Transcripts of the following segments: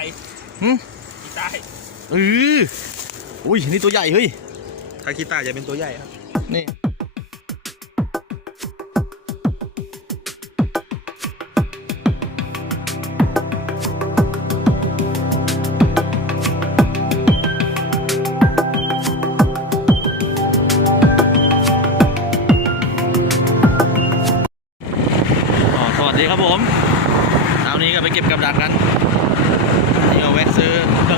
ญ่หึขี้ใต้เอออุ้ยนี่ตัวใหญ่เฮ้ยถ้าขี้ใต้จะเป็นตัวใหญ่ครับ นี่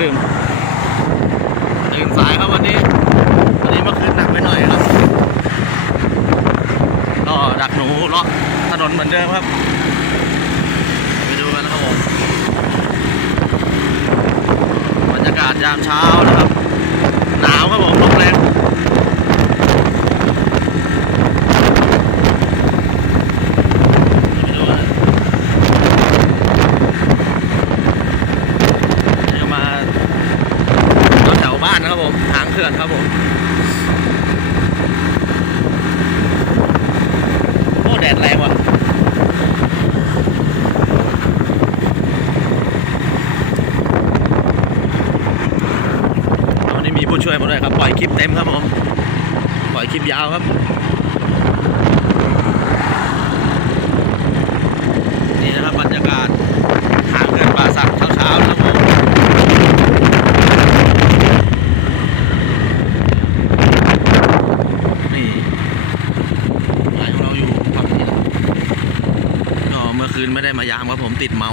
รื่องดื่มตื่นสายครับวันนี้ วันนี้เมื่อคืนหนักไปหน่อยครับก็ดักหนูเลาะถนนเหมือนเดิมครับไปดูกันนะครับผมบรรยากาศยามเช้านะครับ หนาวครับผมลมแรงไปดูกันเดี๋ยวมาแถวๆบ้านนะครับผมทางเขื่อนครับผมโอ้แดดแรงว่ะวันนี้มีผู้ช่วยมาด้วยครับ ปล่อยคลิปเต็มครับผม ปล่อยคลิปยาวครับ นี่นะครับบรรยากาศทางเดินป่าสักเช้าๆนะครับผมนี่งานของเราอยู่ฝั่งนี้นะก็เมื่อคืนไม่ได้มายามครับผม ติดเมา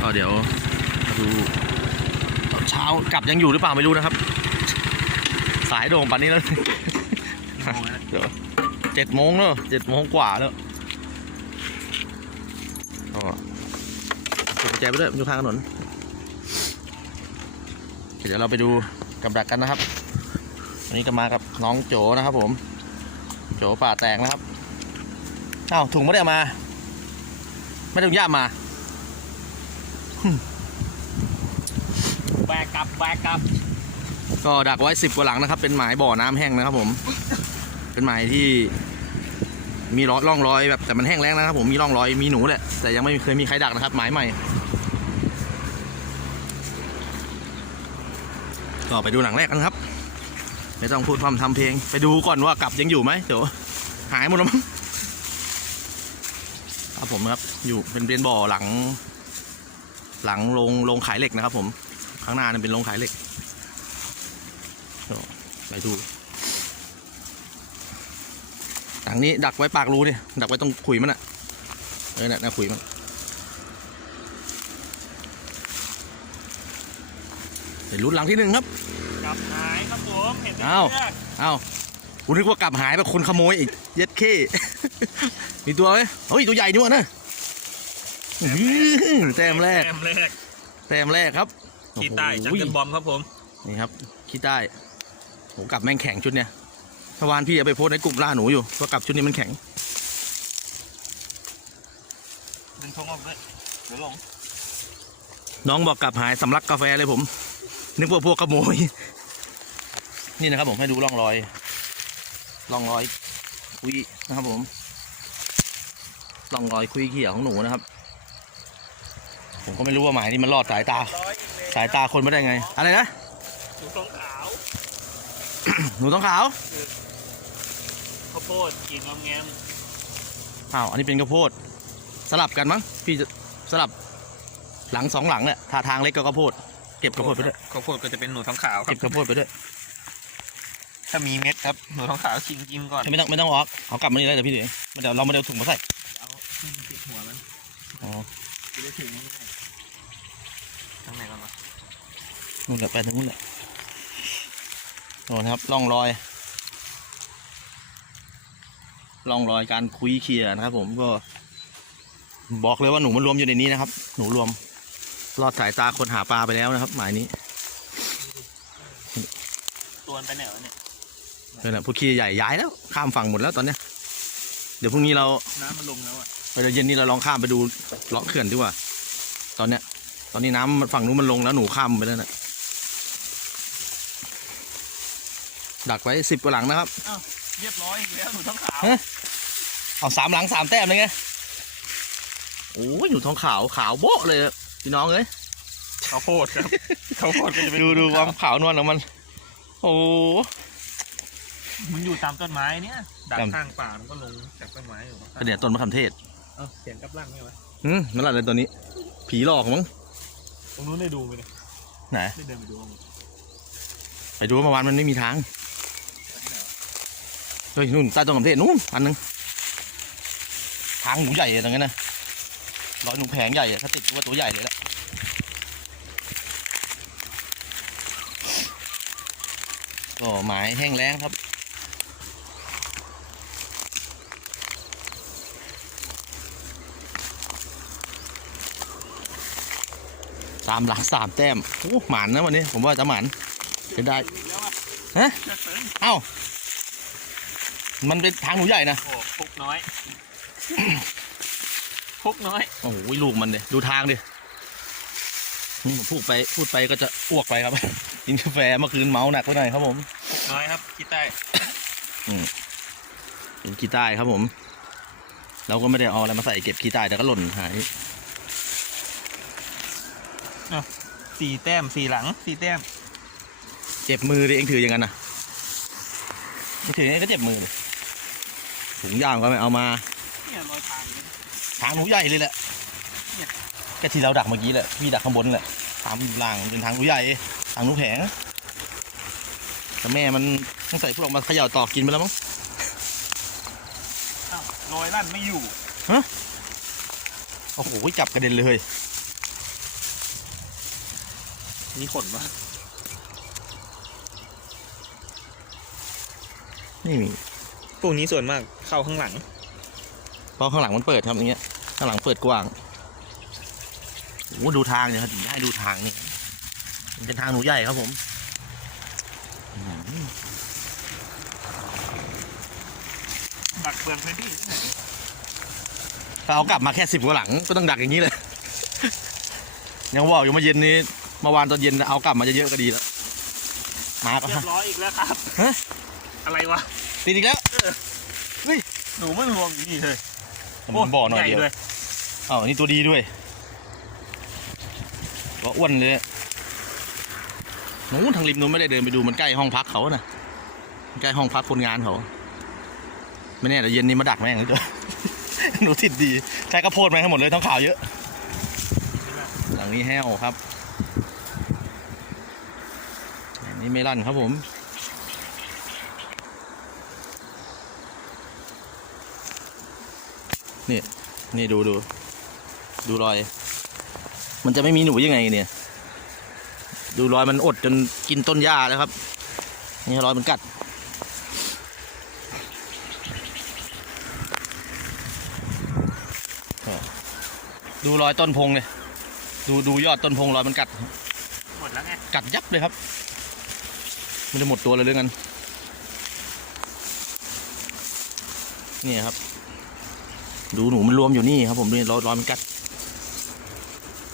ก็เดี๋ยวมาดูเช้ากลับยังอยู่หรือเปล่าไม่รู้นะครับ สายโด่งปันนี้แล้วเดี๋ยวเจ็ดโมงเนอะเจ็ดโมงกว่าแล้วก็เก็บกุญแจไปด้วยอยู่ข้างถนนเดี๋ยวเราไปดูกับดักกันนะครับวันนี้ก็มากับน้องโจนะครับผม โจป่าแตกนะครับอ้าวถุงไม่ได้มา ไม่ได้ถุงย่ามมาแบกกลับแบกกลับ ก็ดักไว้สิบกว่าหลังนะครับ เป็นหมายบ่อน้ำแห้งนะครับผม เป็นหมายที่ มีร่องร่องรอยแบบแต่มันแห้งแล้งนะครับ ผมมีร่องรอยมีหนูแหละแต่ยังไม่เคยมีใครดักนะครับ หมายใหม่ ก็ไปดูหลังแรกกันครับ ไม่ต้องพูดพร่ำทำเพลง ไปดูก่อนว่ากลับยังอยู่ไหมเดี๋ยวหายหมดแล้วมั้ง ครับผมนะครับอยู่เป็นเป็นบ่อหลัง หลังโรงโรงขายเหล็กนะครับ ผมข้างหน้านั่นเป็นโรงขายเหล็กไปดูหลังนี้ดักไว้ปากรูเนี่ยดักไว้ตรงขุยมันอะเออเนี่ยหน้าขุยมันเห็นรุดหลังที่หนึ่งครับกลับหายครับผมเห็นไหมอ้าวเชือกเอ้ากูนึกว่ากลับหายแบบคนขโมยอีกเย็ดเข้ มีตัวไหมเฮ้ยตัวใหญ่ด้วยนะอื้อหือแต้มแรกแต้มแรกแต้มแรกครับขี้ใต้จังโอ้โหเกิลบอมครับผมนี่ครับขี้ใต้โหกลับแม่งแข็งชุดเนี้ยเมื่อวานพี่เอาไปโพสต์ในกลุ่มล่าหนูอยู่ว่ากลับชุดนี้มันแข็งดึงทงออกด้วยเดี๋ยวลงน้องบอกกลับหายสำลักกาแฟเลยผม นึกว่าพวกขโมย นี่นะครับผมให้ดูร่องรอยร่องรอยคุยนะครับผม ร่องรอยคุยเขี่ยของหนูนะครับ ผมก็ไม่รู้ว่าหมายนี้มันรอดสายตาร้อยอีกเลยสายตาคนไม่ได้ไง อะไรนะหนูทองขาว หนูต้องขาวข้าวโพดกินงอมแงมอ้าวอันนี้เป็นข้าวโพด สลับกันมั้งพี่จะสลับหลังสองหลังเนี่ยท่าทางเล็กก็ข้าวโพดเก็บข้าวโพดไปด้วยข้าวโพดก็จะเป็นหนูทองขาวครัเก็บบข้าวโพดไปด้วยถ้ามีเม็ดครับหนูทองขาวชิงจิ้มก่อนไม่ต้องไม่ต้องออกเอากลับมานี่เลยเดี๋ยวพี่เดี๋ยวเดี๋ยวเราไม่ได้เอาถุงมาใส่เอาขึ้น ติดหัวมันอ๋อจะได้ถึงง่ายๆทางไหนก่อนวะนู่นแหละไปทางนู้นแหละโน่นครับร่องรอยร่องรอยการคุยเคลียร์นะครับ ผมก็ บอกเลยว่าหนูมันรวมอยู่ในนี้นะครับ หนูรวมรอดสายตาคนหาปลาไปแล้วนะครับ หมายนี้ตัวมันไปไหนวะเนี่ยนี่นแหละพวกขี้ใหญ่ย้ายแล้ว ข้ามฝั่งหมดแล้วตอนเนี้ย เดี๋ยวพรุ่งนี้เรา น้ำมันลงแล้วอะ เดี๋ยวเย็นนี้เราลองข้ามไปดูเลาะเขื่อนดีกว่า ตอนเนี้ย ตอนนี้น้ำมันฝั่งนู้นมันลงแล้วหนูข้ามไปแล้วนะดักไว้สิบกว่าหลังนะครับเรียบร้อยอีกแล้วหนูทองขาวฮะเอาสามหลังสามแต้มเลยไงโอ้ยหนูทองขาวขาวโบ๊ะเลยอะพี่น้องเอ้ยข้าวโพดครับข้าวโพดก็จะเป็นดูดูความขาวนวลของมัน โอ้โหมันอยู่ตามต้นไม้เนี่ยดักครับข้างป่ามันก็ลงจากต้นไม้อยู่ก็เนี่ยต้นมะขามเทศ เอ้าเสียงกับร่างไหมวะอืมมันอะไรตัวนี้ ผีหลอกมั้งตรงนู้นได้ดูไหมเนี่ยไหนได้เดินไปดูมั้ยไปดูเมื่อวานมันไม่มีทางเฮ้ยนู่นใต้ต้นมะขามเทศนู่นอันหนึงทางหนูใหญ่อะตรงนั้นนะร้อยหนูแผงใหญ่อะถ้าติดว่าตัวใหญ่เลยแหละก็หมายแห้งแล้งครับ สามหลังสามแต้มโอ้หมานนะวันนี้ ผมว่าจะหมานจะได้แล้วอะฮะจะเสริมเอ้า มันเป็นทางหนูใหญ่นะโอ้พุกน้อยพุกน้อยโอ้โหลูกมันดิดูทางดิอืมพูดไปพูดไปก็จะอ้วกไปครับกินกาแฟเมื่อคืนเมาหนักไปหน่อยครับผมพุกน้อยครับคิดใต้เป็นขี้ใต้ครับผม เราก็ไม่ได้เอาอะไรมาใส่เก็บขี้ใต้แต่ก็หล่นหาย สี่แต้มสี่หลังสี่แต้มเจ็บมือดิเองถืออย่างนั้นนะเองถืออย่างนี้ก็เจ็บมือดิถุงยางก็ไม่เอามาเนี่ยรอยทางเนี่ยทางหนูใหญ่เลยแหละเนี่ยก็ที่เราดักเมื่อกี้แหละพี่ดักข้างบนแหละตามล่างมันเป็นทางหนูใหญ่ทางหนูแผงแต่แม่มันต้องใส่พวกออกมาเขย่าต่อกินไปแล้วมั้งอ้าวรอยลั่นไม่อยู่โอ้โหจับกระเด็นเลย มีขนปะนี่มีพวกนี้ส่วนมากเข้าข้างหลัง เพราะข้างหลังมันเปิดครับอย่างเงี้ย ข้างหลังเปิดกว้างโอ้โหดูทางเนี่ยครับถึงได้ดูทางนี่มันเป็นทางหนูใหญ่ครับผมอื้อหือดักเปลืองพื้นที่ที่ไหนถ้าเอากลับมาแค่สิบกว่าหลังก็ต้องดักอย่างนี้เลย ยังบอกอยู่เมื่อเย็นนี้ เมื่อวานตอนเย็นเอากลับมาเยอะๆก็ดีแล้วมาปะเรียบร้อยอีกแล้วครับ ฮะอะไรวะ ติดอีกแล้วหนูมันรวมอยู่นี่เลยผมบอกหน่อยใญ่เดียวเลยอ้าวนี่ตัวดีด้วยก็อ้วนเลยนู้นทางริมนู้นไม่ได้เดินไปดูมันใกล้ห้องพักเขานะมันใกล้ห้องพักคนงานเขาไม่แน่แต่เย็นนี้มาดักแม่งเลยจ้ะหนูติดดีใช้กระโพดมาให้หมดเลยท้องขาวเยอะหลังนี้แห้วครับอั นนี้ไม่ลั่นครับผม นี่นี่ดูดูดูรอย มันจะไม่มีหนูยังไงเนี่ย ดูรอยมันอดจนกินต้นหญ้าแล้วครับ นี่รอยมันกัดดูรอยต้นพงเลย ดูดูยอดต้นพงรอยมันกัด หมดแล้วไง กัดยับเลยครับ มันจะหมดตัวเลยเรื่องกันนี่ครับ ดูหนูมันรวมอยู่นี่ครับ ผมนี่รอยรอยมันกัด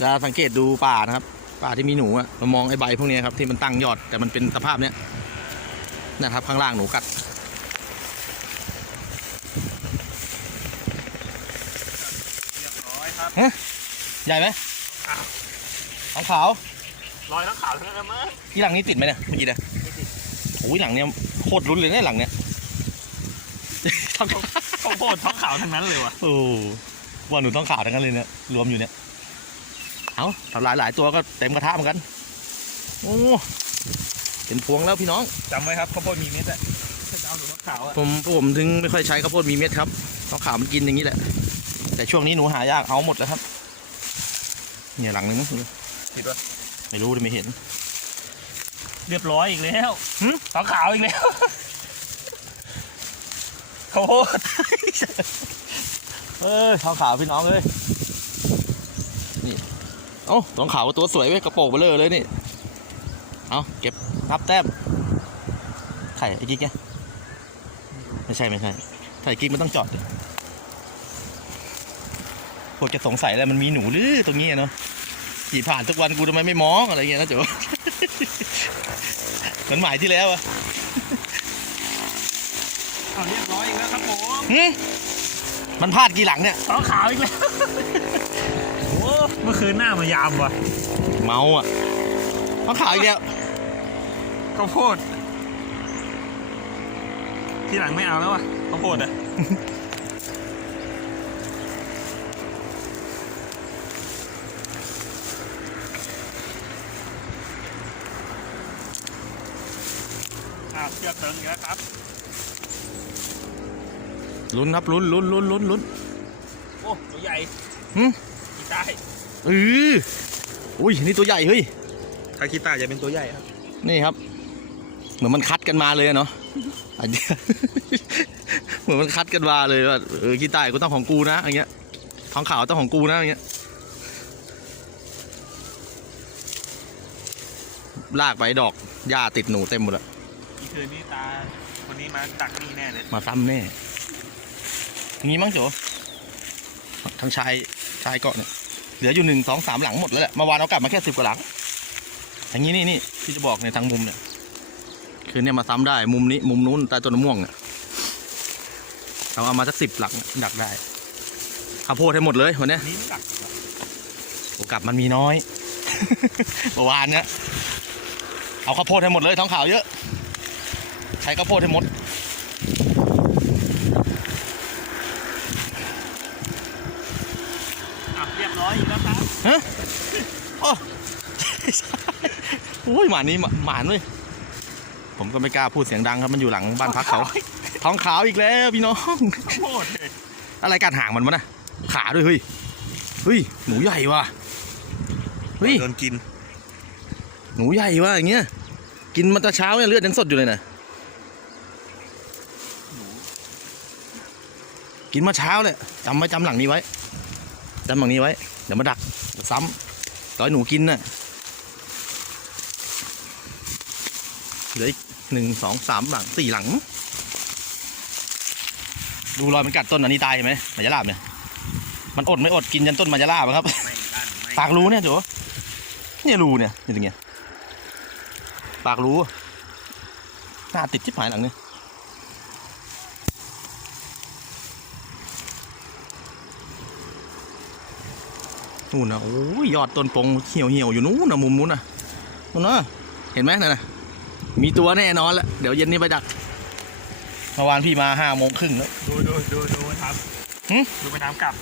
จะสังเกตดูป่านะครับ ป่าที่มีหนูอะเรามองไอ้ใบพวกเนี้ยครับที่มันตั้งยอดแต่มันเป็นสภาพเนี้ยนะครับ ข้างล่างหนูกัดเรียบร้อยครับใหญ่ไหมอ้าวขาวขาว รอยทั้งขาวทั้งนั้นมั้งที่หลังนี้ติดไหมเนี่ยเมื่อกี้นะไม่ติดโอ้ยหลังเนี้ยโคตรรุนเลยเนี่ยหลังเนี้ยข้าวโพดทั้งขาวทั้งนั้นเลยวะโอ้ว่าหนูต้องขาวทั้งนั้นเลยเนี่ยรวมอยู่เนี่ยเอาทำลายหลายตัวก็เต็มกระทะเหมือนกันโอ้เป็นพวงแล้วพี่น้องจำไว้ครับข้าวโพดมีเม็ดอะถ้าจะเอาหนูทั้งขาวอะผมผมถึงไม่ค่อยใช้ข้าวโพดมีเม็ดครับต้องขาวมันกินอย่างนี้แหละ แต่ช่วงนี้หนูหายากเอาหมดแล้วครับ เนี่ยหลังนึงนะติดวะไม่รู้เลยไม่เห็น เรียบร้อยอีกแล้วหึทั้งขาวอีกแล้วข้าวโพดเอ้ยขาวขาวพี่น้องเอ้ยนี่เอ้าต้องขาวตัวสวยเว้ยกระโปรงเบลอเลยนี่เอาเก็บนับแต้มไข่ไอ้กิ๊กไงไม่ใช่ไม่ใช่ไข่กิ๊กมันต้องจอดดิพวกจะสงสัยแล้วมันมีหนูหรือตรงนี้อะเนาะขี่ผ่านทุกวันกูทำไมไม่มองอะไรเงี้ยนะเจ๋อ เหมือนหมายที่แล้วอะเอาเรียบร้อยอีกแล้วครับผมหึมันพลาดกี่หลังเนี่ยท้องขาวอีกแล้ว โอ้เมื่อคืนหน้ามายามวะเมาอะท้องขาวอีกแล้วข้าวโพด ทีหลังไม่เอาแล้ววะข้าวโพดอะ อ้าวเชือกตึงอีกแล้วครับลุ้นครับลุ้นลุ้นลุ้นลุ้นลุ้นโอ้ตัวใหญ่หึกีตาร์เอออุ้ยนี่ตัวใหญ่เฮ้ยถ้ากีตาร์จะเป็นตัวใหญ่ครับ นี่ครับ เหมือนมันคัดกันมาเลยอะเนาะอันเนี้ยเหมือนมันคัดกันมาเลยว่าเออกีตาร์กูต้องของกูนะอย่างเงี้ยทองขาวต้องของกูนะอย่างเงี้ยลากไปดอกหญ้าติดหนูเต็มหมดแล้วอี คืนนี้ตาคนนี้มาดักนี่แน่เลยมาซ้ำแน่อย่างงี้มั้งโจทางชายชายเกาะเนี่ยเหลืออยู่หนึ่งสองสามหลังหมดแล้วแหละเมื่อวานเอากลับมาแค่สิบกว่าหลัง อย่างนี้นี่นี่ที่จะบอกในยทางมุมเนี่ยคือเนี่ยมาซ้ำได้มุมนี้มุมนู้นใต้ต้นมะม่วงเนี่ยเราเอามาสักสิบหลังดักได้ข้าวโพดให้หมดเลยวันนี้โอกาสมันมีน้อยเมื่อวานเนี่ยเอาข้าวโพดให้หมดเลยท้องขาวเยอะ ใช้ข้าวโพดให้หมดอะเรียบร้อยอีกแล้วครับฮะโอ้โอ้ยหมานี้หมาหมานเว้ยผมก็ไม่กล้าพูดเสียงดังครับมันอยู่หลังบ้านพักเขา ท้องขาวอีกแล้วพี่น้องข้าวโพดเลยอะไรกัดหางมันวะนะขาด้วยเฮ้ยเฮ้ยหนูใหญ่ว่ะเฮ้ยโดนกิน หนูใหญ่ว่ะอย่างเงี้ยกินมาแตะเช้าเนี่ยเลือดยังสดอยู่เลยนะ หนู กินเมาเช้าเลยจำไว้จำหลังนี้ไว้จำหลังนี้ไว้ เดี๋ยวมาดักซ้ำร้อยหนูกินน่ะเหลืออีกหนึ่งสองสามหลังสี่หลัง ดูรอยมันกัดต้นอันนี้ตายเห็นไหมมายาลาบเนี่ยมันอดไม่อดกินยันต้นมายาลาบครับปากรูเนี่ยโจเนี่ยรูเนี่ยนี่ตรงเงี้ยปากรูหน้าติดชิบหายหลังเนี่ย นู่นนะโอ้ยยอดต้นปงเหี่ยวเหี่ยวๆอยู่นู้นนะมุมนู้นนะนู่นนะเห็นไหมนั่นนะมีตัวแน่นอนแล้วเดี๋ยวเย็นนี้ไปดักเมื่อวานพี่มาห้าโมงครึ่งแล้วดูดูดูดูมันทหึำดูมันทำกลับ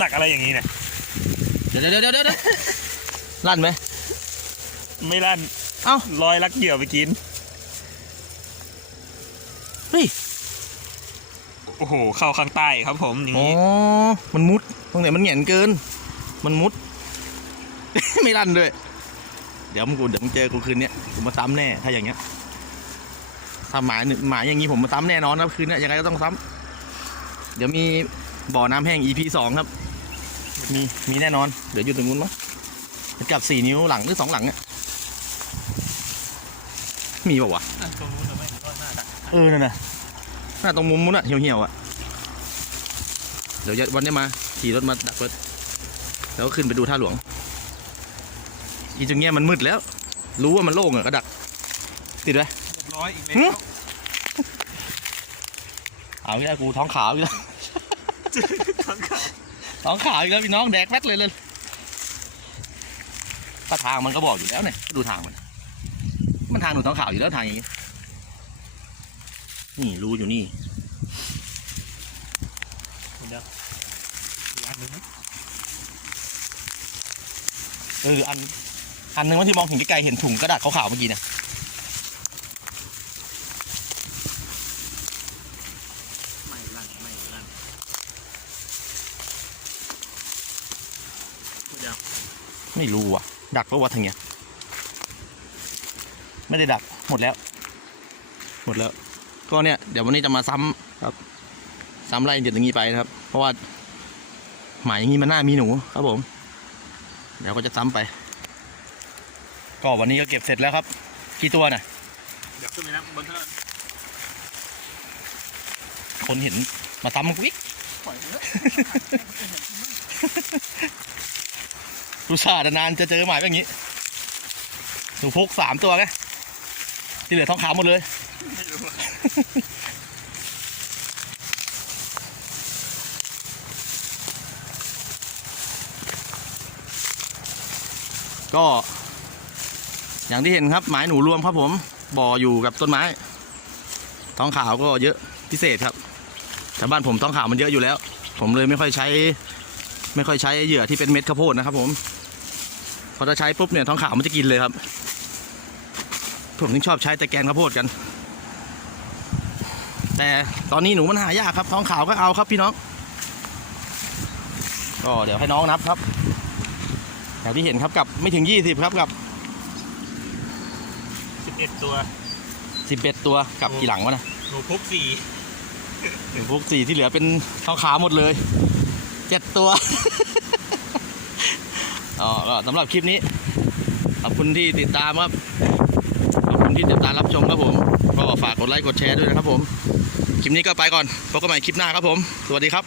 ดักอะไรอย่างนี้เนี่ยเดี๋ยวเดี๋ยวเดี๋ยวเดี๋ยวลั่นไหมไม่ลั่นเอ้าลอยลักเหยื่อไปกิน เฮ้ย โอ้โห เข้าข้างใต้ครับผมอย่างอ๋อ นี้ มันมุด ตรงไหนมันเหงียนเกิน มันมุด ไม่รันด้วย เดี๋ยวมึงกูเดี๋ยวมึงเจอกูคืนเนี้ยกูมาซ้ำแน่ ถ้าอย่างเงี้ย ถ้าหมาหนึ่งหมาอย่างงี้ผมมาซ้ำแน่นอนนะคืนเนี้ยยังไงก็ต้องซ้ำเดี๋ยวมีบ่อน้ำแห้ง EP สองครับ มีมีแน่นอน เดี๋ยวอยู่ตรงนู้นมั้งกับสี่นิ้วหลังหรือสองหลังเนี่ยมีเปล่าวะ ตรงนู้นเลยไม่ก็น่าดักเออนั่นน่ะ หน้าตรงมุมมุ้นอะเหี่ยวเหี่ยวๆอะเดี๋ยววันนี้มาขี่รถมาดักรถแล้วก็ขึ้นไปดูท่าหลวง อีตรงเนี้ยมันมืดแล้ว รู้ว่ามันโล่งอะก็ดัก ติดไว้เรียบร้อยอีกแล้หึวเอาอีกแล้วกูท้องขาวอีกแล้วข้างขาท้องขาวอีกแล้วพี่น้องแดกแม็ดเลยเลยถ้าทางมันก็บอกอยู่แล้วเนี่ยดูทางมัน มันทางหนูท้องขาวอยู่แล้วทางอย่างงี้ นี่รู้อยู่นี่เดี๋ยวอีกอันหนึงนะเอออันอันหนึงว่าที่มองเห็นไกลๆเห็นถุงกระดาษขาวๆเมื่อกี้เนี่ยไม่ลั่นไม่ลั่นเดี๋ยวไม่รู้ว่ะ ดักปะวะทางเนี้ย ไม่ได้ดักหมดแล้ว หมดแล้ว ก็เนี่ยเดี๋ยววันนี้จะมาซ้ำครับ ซ้ำไล่เด็ดอย่างนี้ไปนะครับ เพราะว่าหมายอย่างนี้มันน่ามีหนูครับผม เดี๋ยวก็จะซ้ำไป ก็วันนี้ก็เก็บเสร็จแล้วครับ กี่ตัวน่ะเดี๋ยวขึ้นไปนั่งบนเท่านั้นคนเห็นมาซ้ำกูอีกปล่อยไปเถอะดูสาดนานจะเจอหมายแบบนี้หนูพุกสามตัวไงที่เหลือท้องขาวหมดเลยไม่รู้อะ ก็ อย่างที่เห็นครับ หมายหนูรวมครับผม บ่ออยู่กับต้นไม้ ท้องขาวก็เยอะพิเศษครับแต่บ้านผมท้องขาวมันเยอะอยู่แล้ว ผมเลยไม่ค่อยใช้ ไม่ค่อยใช้เหยื่อที่เป็นเม็ดข้าวโพดนะครับ ผมพอถ้าใช้ปุ๊บเนี่ยท้องขาวมันจะกินเลยครับผมถึงชอบใช้แต่แกนข้าวโพดกัน แต่ตอนนี้หนูมันหายากครับ ท้องขาวก็เอาครับพี่น้อง ก็เดี๋ยวให้น้องนับครับอย่างที่เห็นครับกับไม่ถึง20ครับกับสิบเอ็ดตัว11ตัวกับกี่หลังวะนะหนูพุกสี่หนึ่งพวกสี่ที่เหลือเป็นท้องขาวหมดเลยเจ็ดตัวอ๋อก็สำหรับคลิปนี้ขอบคุณที่ติดตามครับขอบคุณที่ติดตามรับชมครับผมก็ฝากกดไลค์กดแชร์ด้วยนะครับผม คลิปนี้ก็ไปก่อนพบกันใหม่คลิปหน้าครับผม สวัสดีครับ